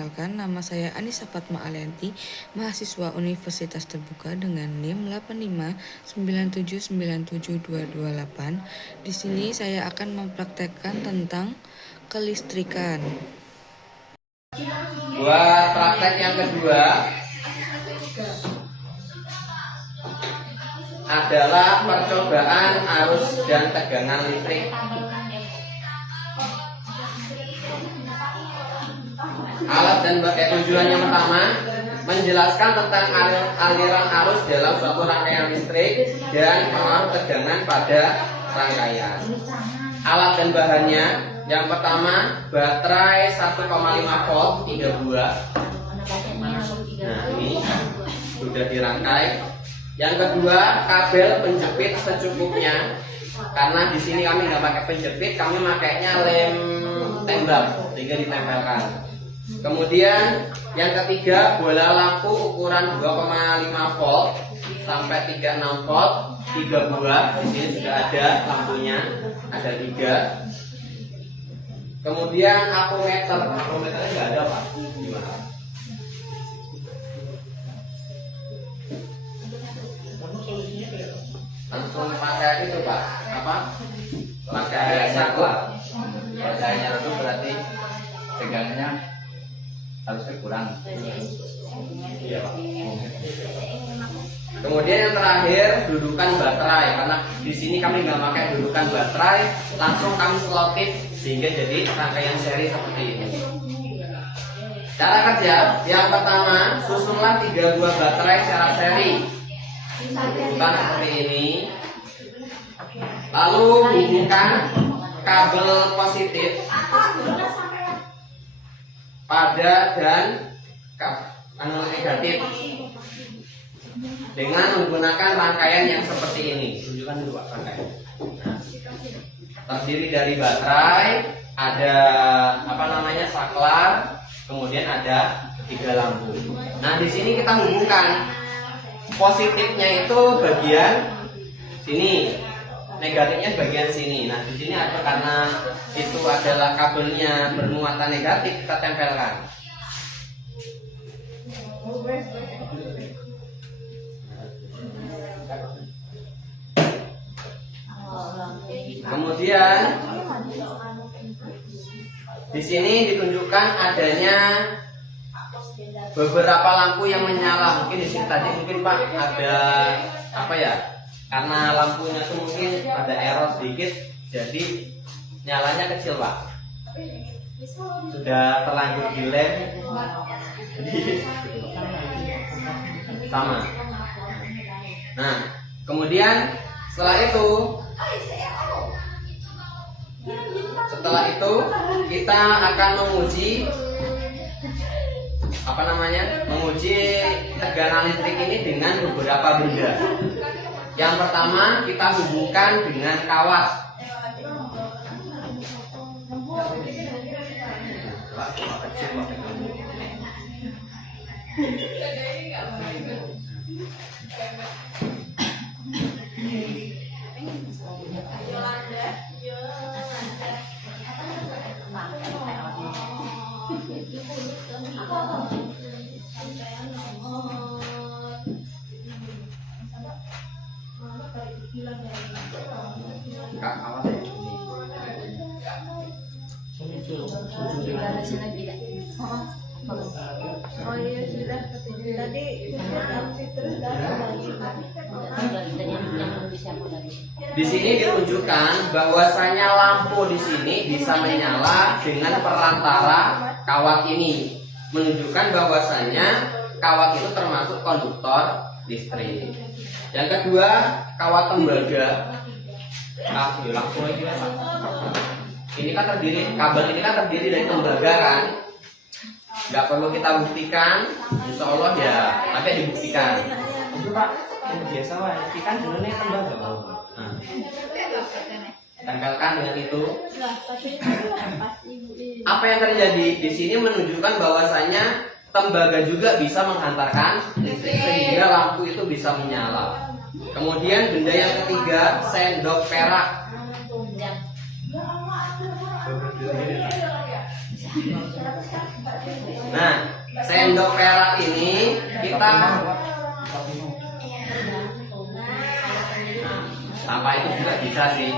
perkenalkan, nama saya Anissa Fatma Alianti, mahasiswa Universitas Terbuka dengan NIM 859797228. Di sini saya akan mempraktekkan tentang kelistrikan. Buat praktek yang kedua adalah percobaan arus dan tegangan listrik. Alat dan tujuan yang pertama menjelaskan tentang aliran arus dalam suatu rangkaian listrik dan pengaruh tegangan pada rangkaian. Alat dan bahannya, yang pertama baterai 1,5 volt 3 buah. Nah, ini sudah dirangkai. Yang kedua, kabel penjepit secukupnya. Karena di sini kami nggak pakai penjepit, kami makainya lem tembak sehingga ditempelkan. Kemudian yang ketiga, bola lampu ukuran 2,5 volt sampai 36 volt 3 buah. Di sini sudah ada lampunya, ada 3. Kemudian apometernya nggak ada, Pak. Gimana? Langsung pakai itu, Pak. Apa? Pakai saklar. Pakainya itu berarti tegangannya harus berkurang. Iya, Pak. Kemudian yang terakhir, dudukan baterai. Karena di sini kami nggak pakai dudukan baterai, langsung kami selotip sehingga jadi rangkaian seri seperti ini. Cara kerja, yang pertama, susunlah 3 buah baterai secara seri. Bukan seperti ini. Lalu hubungkan kabel positif pada dan kabel negatif dengan menggunakan rangkaian yang seperti ini. Tunjukkan dulu, Pak, rangkaian. Terdiri dari baterai, ada saklar, kemudian ada 3 lampu. Nah, di sini kita hubungkan positifnya itu bagian sini, negatifnya bagian sini. Nah, di sini ada, karena itu adalah kabelnya bermuatan negatif, kita tempelkan. Kemudian di sini ditunjukkan adanya beberapa lampu yang menyala. Mungkin di sini tadi mungkin, Pak, ada apa ya? Karena lampunya itu mungkin ada error sedikit, jadi nyalanya kecil, Pak. Sudah terlanjur dilem, jadi sama. Nah, kemudian setelah itu kita akan menguji menguji tegangan listrik ini dengan beberapa benda. Yang pertama, kita hubungkan dengan kawat. Di sini ditunjukkan bahwasanya lampu di sini bisa menyala dengan perantara kawat ini, menunjukkan bahwasanya kawat itu termasuk konduktor listrik. Yang kedua, kawat tembaga. Langsung aja, Pak. Ini kan kabel ini kan terdiri dari tembaga, kan? Nggak perlu kita buktikan, insya Allah ya, tapi dibuktikan. Itu, Pak, yang biasa kita kan dulu nih tembaga. Nah, tempelkan dengan itu. Apa yang terjadi di sini menunjukkan bahwasanya tembaga juga bisa menghantarkan listrik sehingga lampu itu bisa menyala. Kemudian benda yang ketiga, sendok perak. Nah, sendok perak ini kita apa itu juga bisa sih.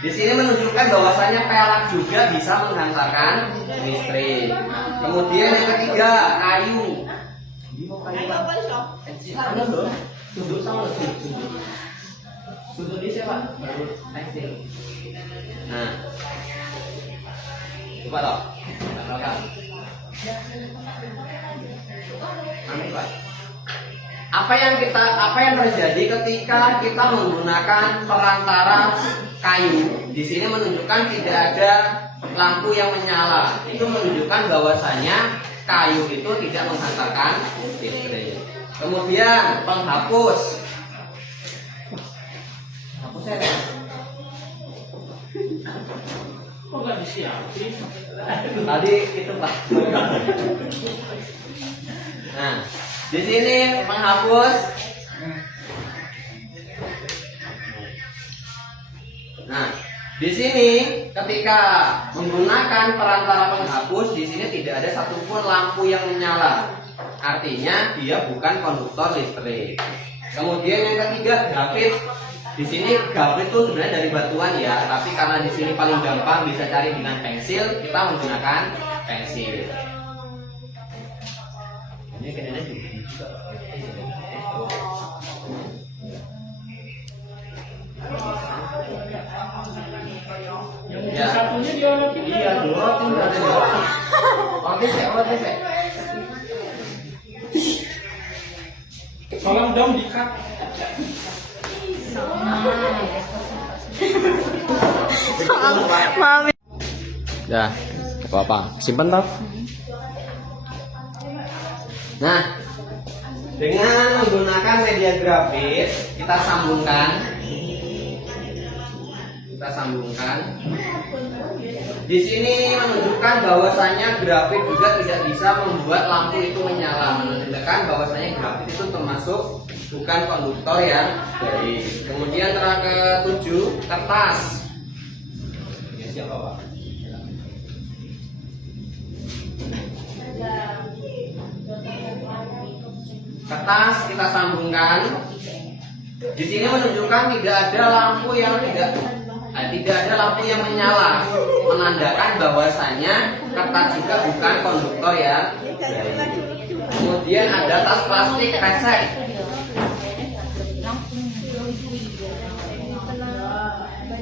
Di sini menunjukkan bahwasanya perak juga bisa menghantarkan listrik. Kemudian yang ketiga, kayu. Sudut sama sudut di siapa? Nah, coba toh. Apa yang terjadi ketika kita menggunakan perantara kayu? Di sini menunjukkan tidak ada lampu yang menyala. Itu menunjukkan bahwasanya kayu itu tidak menghantarkan listrik. Kemudian penghapus. Kok nggak disiapin? Tadi itu Pak. Nah, di sini menghapus. Nah, di sini ketika menggunakan perantara penghapus, di sini tidak ada satupun lampu yang menyala. Artinya dia bukan konduktor listrik. Kemudian yang ketiga, grafit. Di sini grafit itu sebenarnya dari batuan ya, tapi karena di sini paling gampang bisa cari dengan pensil, kita menggunakan pensil. Ini kayaknya juga. Yang satunya dia orang Iya, dua tuh ada dua. Oke, saya. tolong dong di-cut. Mami. Ya, apa-apa. Simpen toh. Nah, dengan menggunakan media grafit, kita sambungkan. Di sini menunjukkan bahwasanya grafit juga tidak bisa membuat lampu itu menyala. Menunjukkan bahwasanya grafit itu termasuk bukan konduktor yang baik. Kemudian terang ke-7, kertas. Ya, siapa Pak? Kertas kita sambungkan. Di sini menunjukkan tidak ada lampu yang menyala, menandakan bahwasanya kertas juga bukan konduktor yang baik. Kemudian ada tas plastik kresek.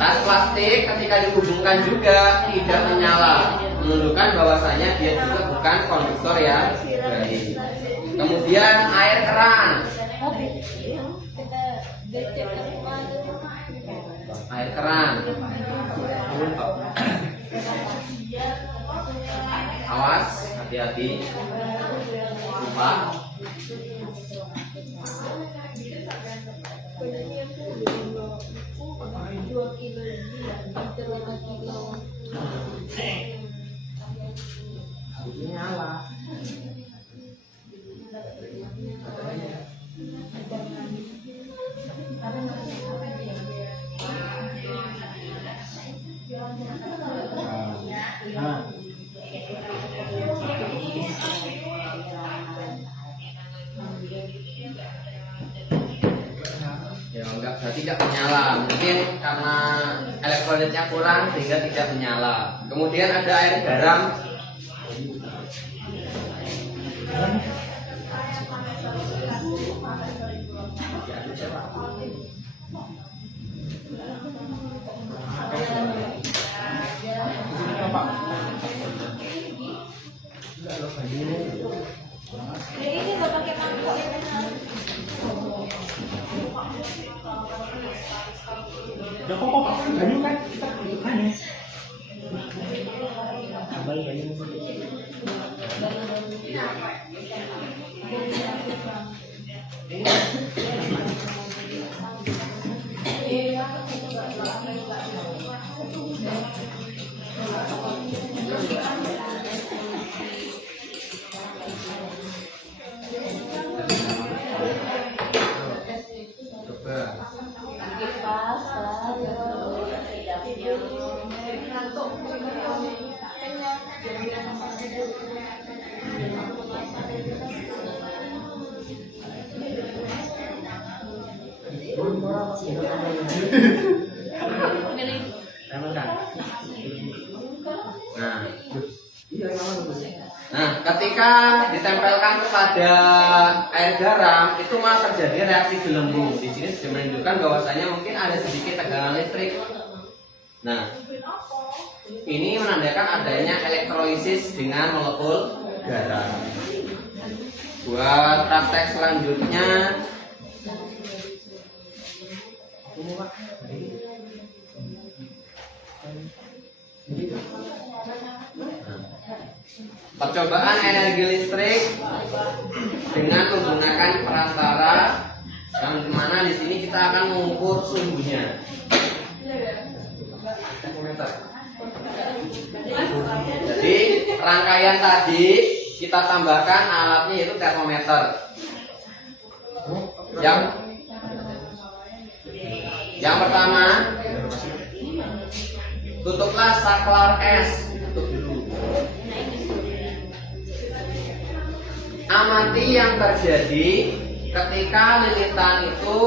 Tas plastik ketika dihubungkan juga tidak menyala, menunjukkan bahwasanya dia juga bukan konduktor yang baik. Kemudian air keran. Awas, hati-hati. Lupa. Nyala. Ya enggak, berarti tidak menyala. Mungkin karena elektrolitnya kurang sehingga tidak menyala. Kemudian ada air garam. Ini nggak pakai mangkok ya kan? Ya kok pakai kayu kan? Kita kan ya. Abang kayu. Kipas, Nah, ketika ditempelkan kepada air garam itu malah terjadi reaksi gelembung. Di sini sudah menunjukkan bahwasanya mungkin ada sedikit tegangan listrik. Nah, ini menandakan adanya elektrolisis dengan molekul garam. Buat praktek selanjutnya, percobaan energi listrik dengan menggunakan perantara yang dimana di sini kita akan mengukur suhunya. Jadi rangkaian tadi kita tambahkan alatnya yaitu termometer. Yang pertama, tutuplah saklar es. Tutup dulu. Amati yang terjadi ketika lilitan itu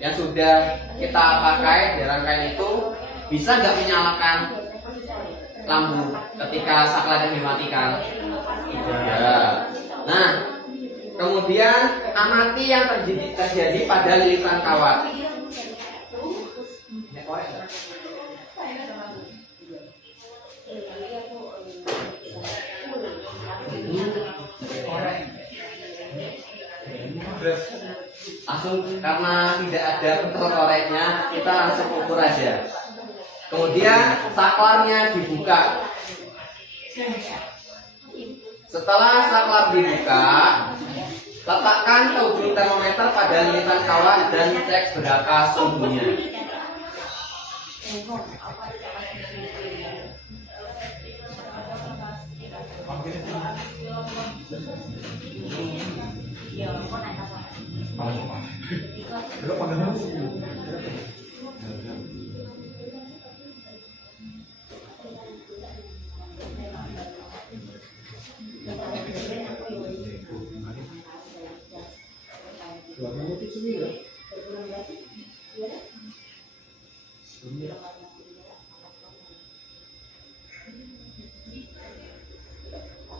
yang sudah kita pakai di rangkaian itu bisa nggak menyalakan lampu ketika saklar yang dimatikan. Ya. Nah, kemudian amati yang terjadi pada lilitan kawat. Langsung karena tidak ada kontrol koreknya, kita langsung ukur aja. Kemudian saklarnya dibuka. Setelah saklar dibuka, letakkan ke ujung termometer pada lilitan kawat dan cek berapa suhunya.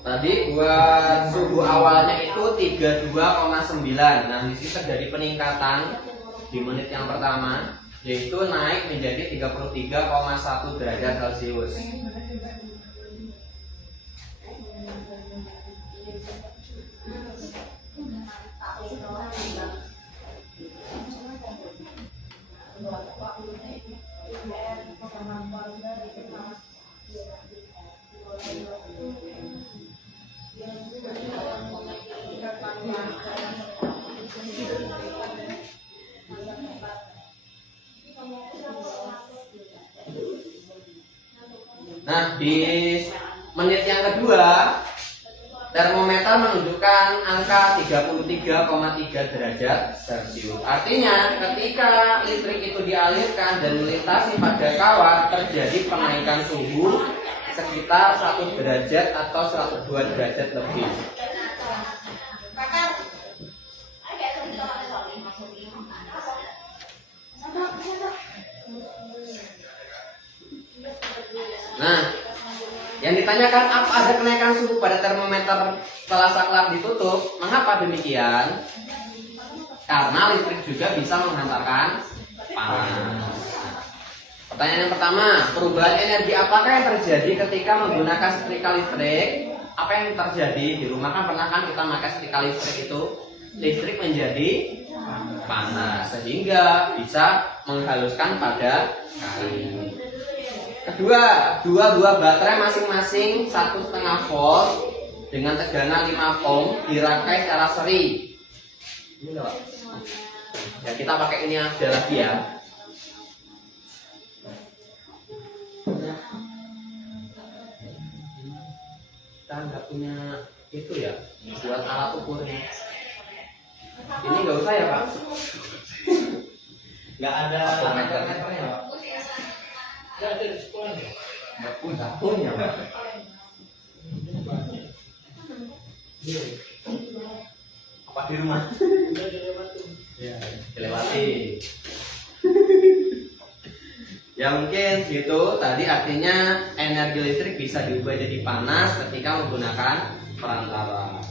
Tadi buat suhu awalnya itu 32,9. Nah, di sini terjadi peningkatan di menit yang pertama, yaitu naik menjadi 33,1 derajat Celcius. Nah, di menit yang kedua, termometer menunjukkan angka 33,3 derajat Celcius. Artinya, ketika listrik itu dialirkan dan melintasi pada kawat, terjadi kenaikan suhu sekitar 1 derajat atau 102 derajat lebih. Nah, yang ditanyakan apa ada kenaikan suhu pada termometer setelah saklar ditutup? Mengapa demikian? Karena listrik juga bisa menghantarkan panas. Pertanyaan yang pertama, perubahan energi apakah yang terjadi ketika menggunakan setrika listrik? Apa yang terjadi di rumah kan pernah kan kita pakai setrika listrik itu? Listrik menjadi panas sehingga bisa menghaluskan pada kain. Kedua, dua buah baterai masing-masing 1,5 volt dengan tegangan 5 ohm dirangkai secara seri. Ini loh. Ya, kita pakai ini aja lagi ya. Kita nggak punya itu ya buat alat ukurnya. Ini nggak usah ya Pak? Nggak ada meter-meternya Pak? Nggak punya Pak. Apa di rumah? Ya, dilewati. Ya mungkin gitu tadi artinya energi listrik bisa diubah jadi panas ketika menggunakan perantara.